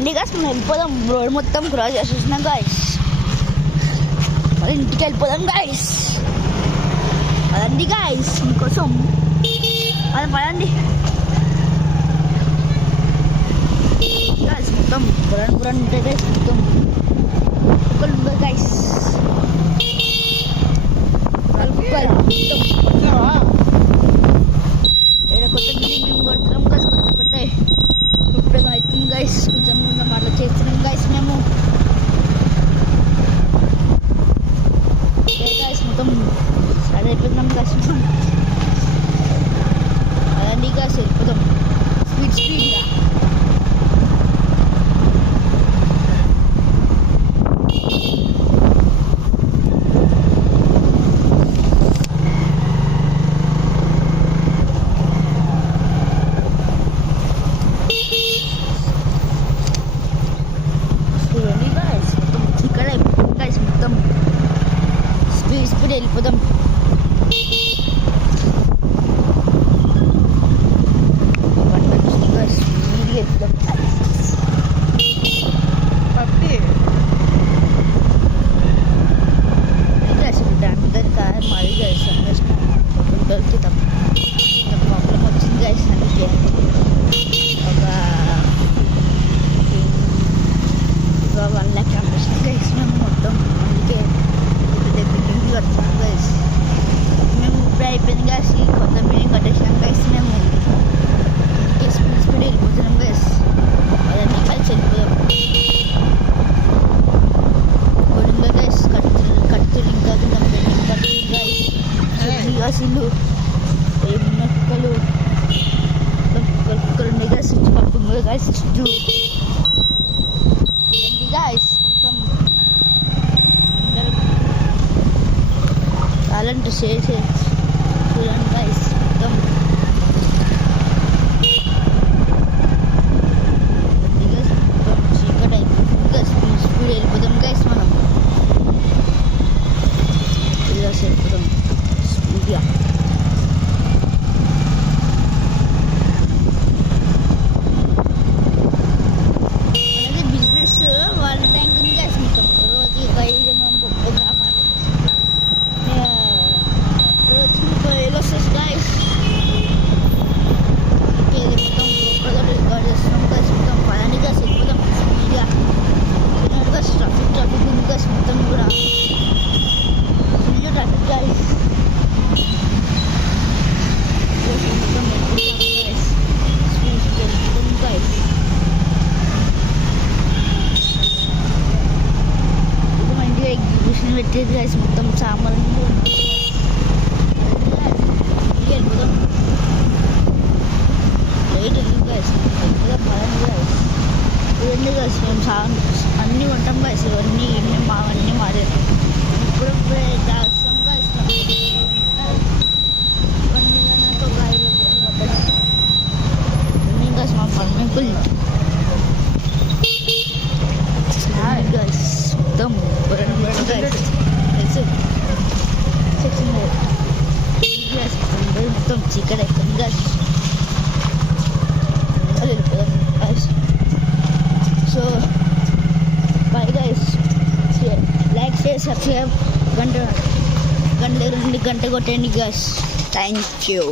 అండి గాయస్ మనం వెళ్ళిపోదాం. రోడ్ మొత్తం క్రాస్ చేసేసినాం గాయస్. మరి ఇంటికి వెళ్ళిపోదాం గాయస్. అదండి గాయస్ మీకోసం అది పదండి గాయస్. మొత్తం పురాణ ఉంటాయి గాయస్. మొత్తం కుక్కలు ఉంటాయి గాయస్. కుక్కలు కొత్త బిల్డింగ్ మేము కొడుతున్నాం గాయస్. కొత్త ఇప్పుడు అవుతుంది గాయస్. కొంచెం అట్లా చేస్తున్నాం గాయస్ మేము. గాయస్ మొత్తం స్టార్ట్ అయిపోతున్నాం గాయస్. అదండి గాయస్ వెళ్ళిపోతాం స్పీడ్గా. స్పీడ్ వెళ్ళిపోదాం. స్పీడ్గా వెళ్ళిపోదాం. కార్ మాది గైస్. దొరికి ప్రాబ్లం వచ్చింది గైస్. అందుకే ఒక 1 lakh అనిపిస్తుంది గైస్ మేము మొత్తం. అందుకే బిల్డింగ్ కడుతున్నాం గైస్. మేము ఇప్పుడు అయిపోయింది గైస్. ఈ కొత్త బిల్డింగ్ కట్టేసినాం గైస్. మేము స్పీడ్ వెళ్ళిపోతున్నాం గైస్. అదన్నీ కలిసి వెళ్ళిపోయాం. ఇంకా గైస్ కడుతుంది ఇంకా బిల్డింగ్ కడుతుంది గైస్. అసలు ఏమన్నా కుక్కలు ఉన్నాయి గైస్. పక్కన గైస్ చుట్టూ గైస్. అలాంటి షేర్ చూడండి గైస్. మొత్తం చీకటి అయిపోతుంది గైస్. స్పీడ్ వెళ్ళిపోతాం గైస్. మనం వెళ్ళిపోతాం స్పీడ్గా. అనేది బిజినెస్ వాళ్ళ ట్యాంక్ ఉంది గైస్. మొత్తం రోజు 5 losses guys. Okay, మొత్తం బ్రోకర్గా రికార్డ్ చేస్తున్నాం guys. మొత్తం పదని guys వెళ్ళిపోతాం స్పీడ్గా. guys ట్రాఫిక్ ఉంది guys. మొత్తం కూడా ఫుల్ ట్రాఫిక్ guys. మొత్తం వెళ్ళిపోతాం guys. స్పీడ్గా వెళ్ళిపోతాం guys. ఇది మా ఇంటికి ఎగ్జిబిషన్ పెట్టేది guys. మొత్తం సామాన్లు వెళ్ళిపోతాం. లేట్ వెళ్ళింది గైస్. పదండి గైస్. ఇవన్నీ గైస్ మేము అన్నీ ఉంటాం గైస్. ఇవన్నీ మావన్నీ మాదే. ఇప్పుడప్పుడే చేస్తాం గైస్. ఇవన్నీ నాకు గాయలు ఇవన్నీ గైస్ మా పర్మికుల్ గైస్. మొత్తం గైస్ తెలుసు సెక్షన్ మొత్తం చీకటి అయిపోయింది guys. So bye guys. Like share subscribe. గంట 2 గంట కొట్టండి గైస్. Thank you.